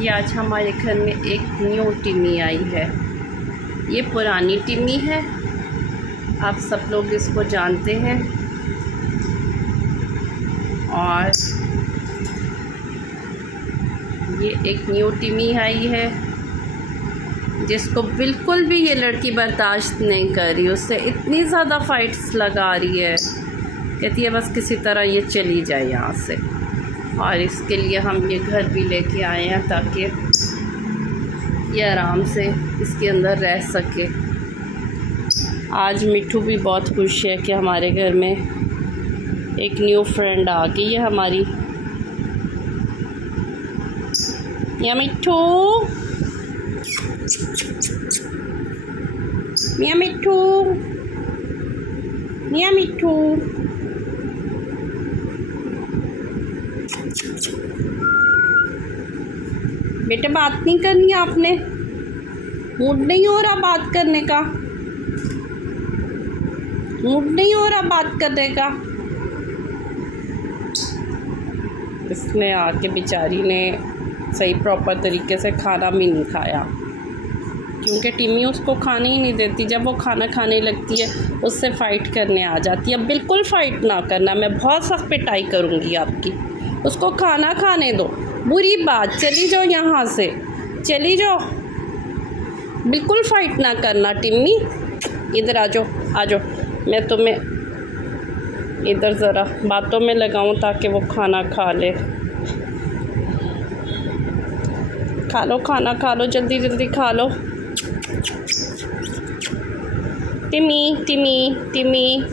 ये आज हमारे घर में एक न्यू टिम्मी आई है। ये पुरानी टिम्मी है, आप सब लोग इसको जानते हैं। और ये एक न्यू टिम्मी आई है जिसको बिल्कुल भी ये लड़की बर्दाश्त नहीं कर रही। उससे इतनी ज़्यादा फाइट्स लगा रही है, कहती है बस किसी तरह ये चली जाए यहाँ से। और इसके लिए हम ये घर भी लेके आए हैं ताकि ये आराम से इसके अंदर रह सके। आज मिठू भी बहुत खुश है कि हमारे घर में एक न्यू फ्रेंड आ गई है हमारी। या मिठू, मिया मिठू, मिया मिठू। बेटे बात नहीं करनी आपने, मूड नहीं हो रहा बात करने का, मूड नहीं हो रहा बात करने का। इसने आके बेचारी ने सही प्रॉपर तरीके से खाना भी नहीं खाया, क्योंकि टिम्मी उसको खाने ही नहीं देती। जब वो खाना खाने लगती है उससे फ़ाइट करने आ जाती है। बिल्कुल फ़ाइट ना करना, मैं बहुत सख्त पिटाई करूँगी आपकी। उसको खाना खाने दो, बुरी बात। चली जाओ यहाँ से, चली जाओ। बिल्कुल फ़ाइट ना करना टिम्मी। इधर आ जाओ, आ जाओ। मैं तुम्हें इधर ज़रा बातों में लगाऊं ताकि वो खाना खा ले। खा लो, खाना खा लो, जल्दी जल्दी खा लो। टिम्मी टिम्मी टिम्मी।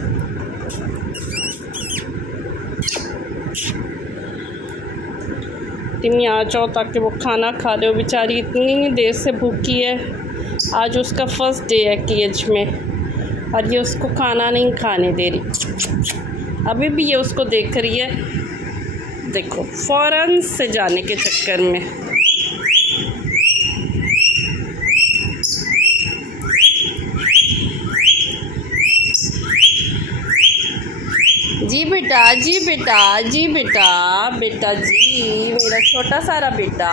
टिम्मी आ जाओ ताकि वो खाना खा ले। वो बेचारी इतनी देर से भूखी है। आज उसका फर्स्ट डे है केज में और ये उसको खाना नहीं खाने दे रही। अभी भी ये उसको देख रही है, देखो फ़ौरन से जाने के चक्कर में। जी बेटा, जी बेटा, जी बेटा, बेटा जी, मेरा छोटा सारा बेटा।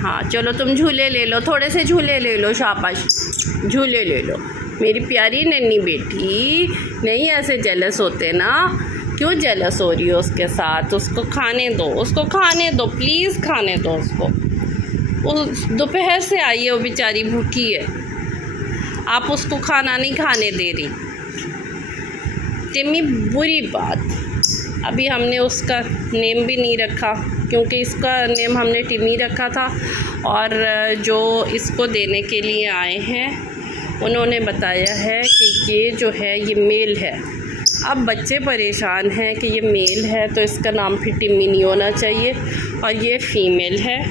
हाँ चलो तुम झूले ले लो, थोड़े से झूले ले लो, शाबाश, झूले ले लो। मेरी प्यारी नन्ही बेटी। नहीं ऐसे जेलस होते ना, क्यों जेलस हो रही हो उसके साथ? उसको खाने दो, उसको खाने दो, प्लीज़ खाने दो उसको। वो दोपहर से आई है, वो बेचारी भूखी है, आप उसको खाना नहीं खाने दे रही। टिम्मी बुरी बात। अभी हमने उसका नेम भी नहीं रखा, क्योंकि इसका नेम हमने टिम्मी रखा था। और जो इसको देने के लिए आए हैं उन्होंने बताया है कि ये जो है ये मेल है। अब बच्चे परेशान हैं कि ये मेल है तो इसका नाम फिर टिम्मी नहीं होना चाहिए, और ये फ़ीमेल है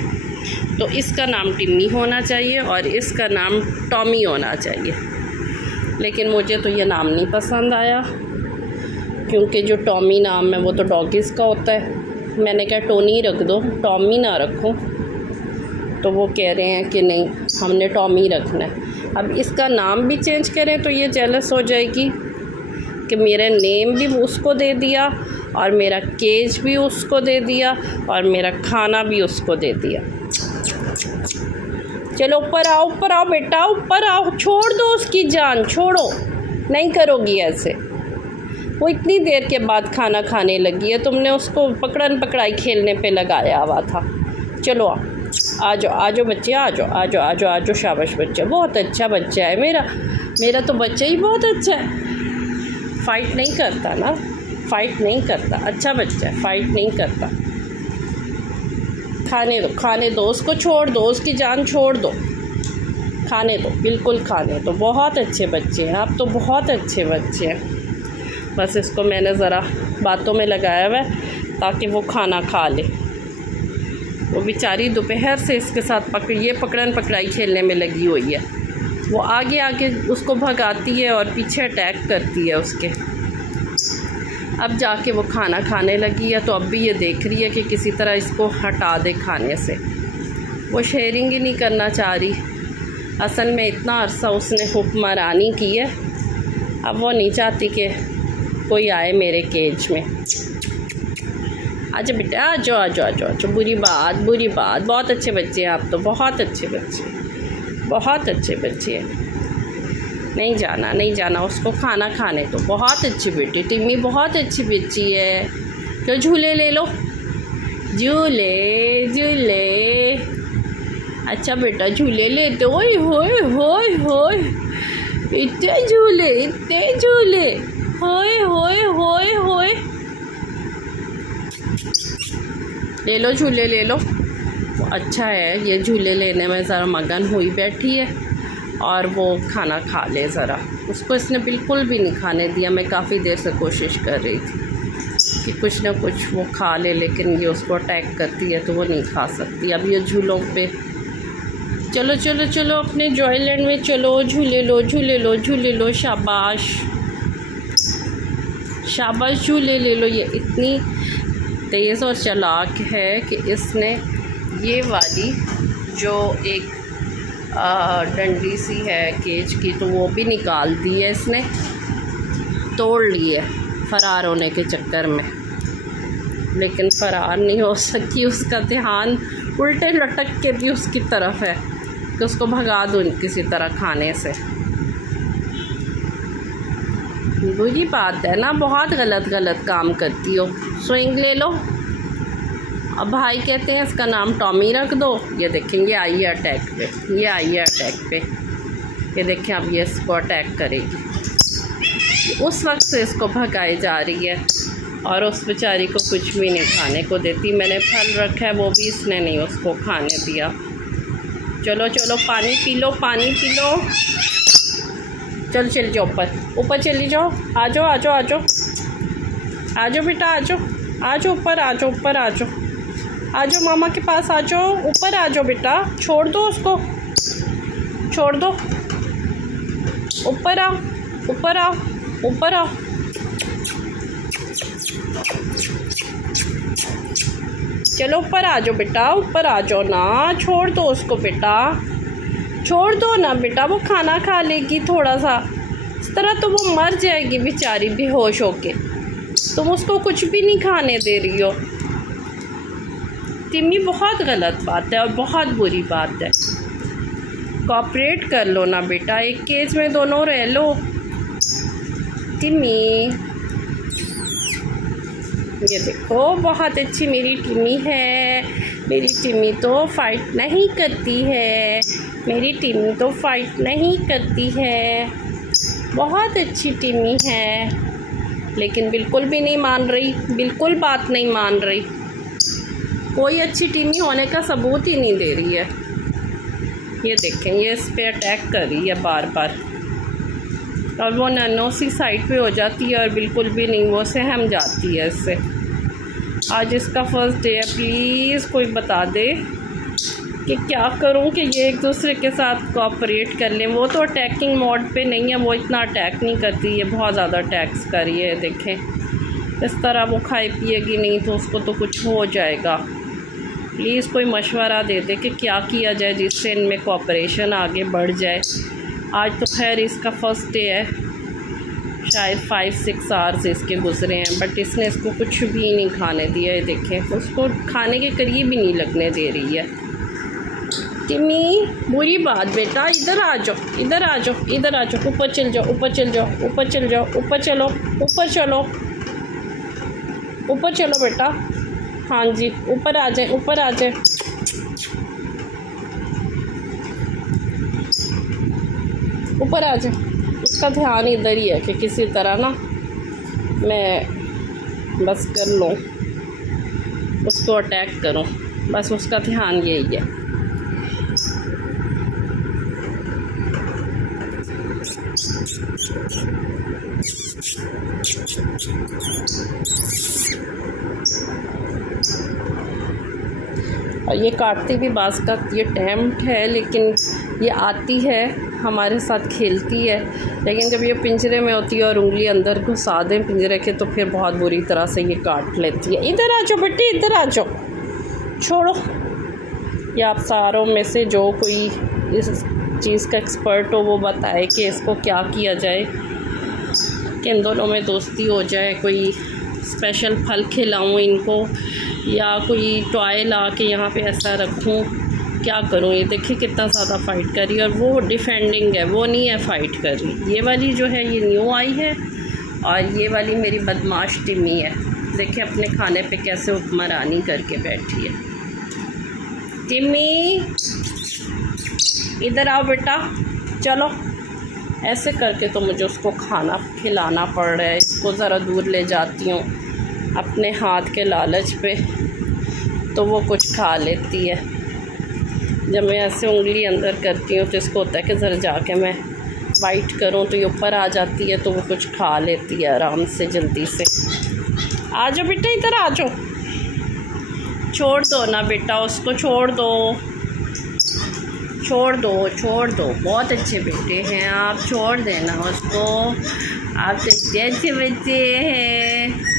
तो इसका नाम टिम्मी होना चाहिए और इसका नाम टॉमी होना चाहिए। लेकिन मुझे तो ये नाम नहीं पसंद आया, क्योंकि जो टॉमी नाम है वो तो डॉगीज़ का होता है। मैंने कहा टोनी रख दो, टॉमी ना रखो। तो वो कह रहे हैं कि नहीं, हमने टॉमी रखना है। अब इसका नाम भी चेंज करें तो ये जेलस हो जाएगी कि मेरा नेम भी उसको दे दिया और मेरा केज भी उसको दे दिया और मेरा खाना भी उसको दे दिया। चलो ऊपर आओ, ऊपर आओ बेटा, ऊपर आओ। छोड़ दो उसकी जान, छोड़ो, नहीं करोगी ऐसे। वो इतनी देर के बाद खाना खाने लगी है, तुमने उसको पकड़न पकड़ाई खेलने पे लगाया हुआ था। चलो आ जाओ, आ जाओ बच्चे, आ जाओ, आ जाओ, आ जाओ, आ जाओ। शाबाश बच्चा, बहुत अच्छा बच्चा है मेरा। मेरा तो बच्चा ही बहुत अच्छा है। फ़ाइट नहीं करता ना, फ़ाइट नहीं करता, अच्छा बच्चा है, फ़ाइट नहीं करता। खाने दो, खाने दो उसको, छोड़ दो, उसकी जान छोड़ दो, खाने दो, बिल्कुल खाने दो। बहुत अच्छे बच्चे हैं आप तो, बहुत अच्छे बच्चे हैं। बस इसको मैंने ज़रा बातों में लगाया हुआ है ताकि वो खाना खा ले। वो बेचारी दोपहर से इसके साथ ये पकड़न पकड़ाई खेलने में लगी हुई है। वो आगे आगे उसको भगाती है और पीछे अटैक करती है उसके। अब जाके वो खाना खाने लगी है, तो अब भी ये देख रही है कि किसी तरह इसको हटा दे खाने से। वो शेयरिंग ही नहीं करना चाह रही। असल में इतना अरसा उसने हुक्मरानी की है, अब वो नहीं चाहती कि कोई आए मेरे केज में। अच्छा बेटा आ जाओ आ जाओ आ जाओ आ जाओ। बुरी बात, बहुत अच्छे बच्चे हैं आप तो, बहुत अच्छे बच्चे, बहुत अच्छे बच्चे हैं। नहीं जाना उसको खाना खाने तो। बहुत अच्छी बेटी टिम्मी, बहुत अच्छी बच्ची है। तो झूले ले लो, झूले। अच्छा बेटा झूले लेते। ओए होए होए होए, इतने झूले, होए होए होए होए। ले लो झूले ले लो। अच्छा है ये झूले लेने में ज़रा मगन हुई बैठी है, और वो खाना खा ले ज़रा। उसको इसने बिल्कुल भी नहीं खाने दिया। मैं काफ़ी देर से कोशिश कर रही थी कि कुछ ना कुछ वो खा ले, लेकिन ये उसको अटैक करती है तो वो नहीं खा सकती। अब ये झूलों पे चलो चलो चलो, अपने जॉयलैंड में चलो, झूले लो। शाबाश झूले ले लो। ये इतनी तेज़ और चालाक है कि इसने ये वाली जो एक डंडी सी है केज की, तो वो भी निकाल दी है इसने, तोड़ ली है फ़रार होने के चक्कर में। लेकिन फ़रार नहीं हो सकी। उसका ध्यान उल्टे लटक के भी उसकी तरफ है कि उसको भगा दूँ किसी तरह खाने से। बुरी बात है ना, बहुत गलत काम करती हो। स्विंग ले लो। अब भाई कहते हैं इसका नाम टॉमी रख दो। ये देखेंगे आई है अटैक पे, ये देखें अब ये इसको अटैक करेगी। उस वक्त से इसको भगाई जा रही है, और उस बेचारी को कुछ भी नहीं खाने को देती। मैंने फल रखा है, वो भी इसने नहीं उसको खाने दिया। चलो पानी पी लो। चल जाओ ऊपर चली जाओ। आ जाओ बेटा, आ जाओ ऊपर आ जाओ मामा के पास आ जाओ। ऊपर आ जाओ बेटा, छोड़ दो उसको, छोड़ दो। ऊपर आओ। चलो ऊपर आ जाओ बेटा, ऊपर आ जाओ ना। छोड़ दो उसको बेटा, छोड़ दो ना बेटा, वो खाना खा लेगी थोड़ा सा। इस तरह तो वो मर जाएगी बेचारी बेहोश होके। तुम उसको कुछ भी नहीं खाने दे रही हो। टिम्मी, बहुत गलत बात है और बहुत बुरी बात है। कोऑपरेट कर लो ना बेटा, एक केज में दोनों रह लो। टिम्मी, ये देखो बहुत अच्छी मेरी टिम्मी है। मेरी टिम्मी तो फाइट नहीं करती है। बहुत अच्छी टिम्मी है, लेकिन बिल्कुल भी नहीं मान रही, बिल्कुल बात नहीं मान रही। कोई अच्छी टिम्मी होने का सबूत ही नहीं दे रही है। ये देखें, ये इस पे अटैक कर रही है बार बार, और वो नन्नो सी साइड पे हो जाती है और बिल्कुल भी नहीं, वो सहम जाती है इससे। आज इसका फर्स्ट डे है, प्लीज़ कोई बता दे कि क्या करूं कि ये एक दूसरे के साथ कोऑपरेट कर लें। वो तो अटैकिंग मोड पे नहीं है, वो इतना अटैक नहीं करती है, बहुत ज़्यादा अटैक्स कर रही है। देखें इस तरह वो खाए पिएगी नहीं तो उसको तो कुछ हो जाएगा। प्लीज़ कोई मशवरा दे दे कि क्या किया जाए जिससे इनमें कोऑपरेशन आगे बढ़ जाए। आज तो खैर इसका फर्स्ट डे है, शायद 5-6 आवर्स इसके गुजरे हैं, बट इसने इसको कुछ भी नहीं खाने दिया है। देखें उसको खाने के करीब ही नहीं लगने दे रही है। टिम्मी, बुरी बात बेटा, इधर आ जाओ, ऊपर चलो बेटा। हाँ जी, ऊपर आ जाए। ऊपर आ जाए। उसका ध्यान इधर ही है कि किसी तरह ना मैं बस कर लूँ, उसको अटैक करूँ, बस उसका ध्यान यही है। और ये काटती भी बाज का ये टेम्प्ट है, लेकिन ये आती है हमारे साथ खेलती है, लेकिन जब ये पिंजरे में होती है और उंगली अंदर घुसा दें पिंजरे के तो फिर बहुत बुरी तरह से ये काट लेती है। इधर आ जाओ बेटी, इधर आ जाओ, छोड़ो। या आप सारों में से जो कोई इस चीज़ का एक्सपर्ट हो वो बताए कि इसको क्या किया जाए कि इन दोनों में दोस्ती हो जाए। कोई स्पेशल फल खिलाऊं इनको या कोई टॉय ला के यहाँ पे ऐसा रखूँ, क्या करूँ। ये देखिए कितना ज़्यादा फ़ाइट कर रही है, और वो डिफेंडिंग है, वो नहीं है फ़ाइट कर रही। ये वाली जो है ये न्यू आई है, और ये वाली मेरी बदमाश टिम्मी है। देखिए अपने खाने पे कैसे हुक्मरानी करके बैठी है। टिम्मी इधर आओ बेटा, चलो। ऐसे करके तो मुझे उसको खाना खिलाना पड़ रहा है। इसको ज़रा दूर ले जाती हूँ अपने हाथ के लालच पे, तो वो कुछ खा लेती है। जब मैं ऐसे उंगली अंदर करती हूँ तो इसको होता है कि ज़रा जाके मैं वाइट करूँ, तो ये ऊपर आ जाती है, तो वो कुछ खा लेती है आराम से जल्दी से। आ जाओ बेटा, इधर आ जाओ। छोड़ दो ना बेटा, उसको छोड़ दो, छोड़ दो, छोड़ दो। बहुत अच्छे बेटे हैं आप, छोड़ देना उसको। आप तो अच्छे बच्चे हैं।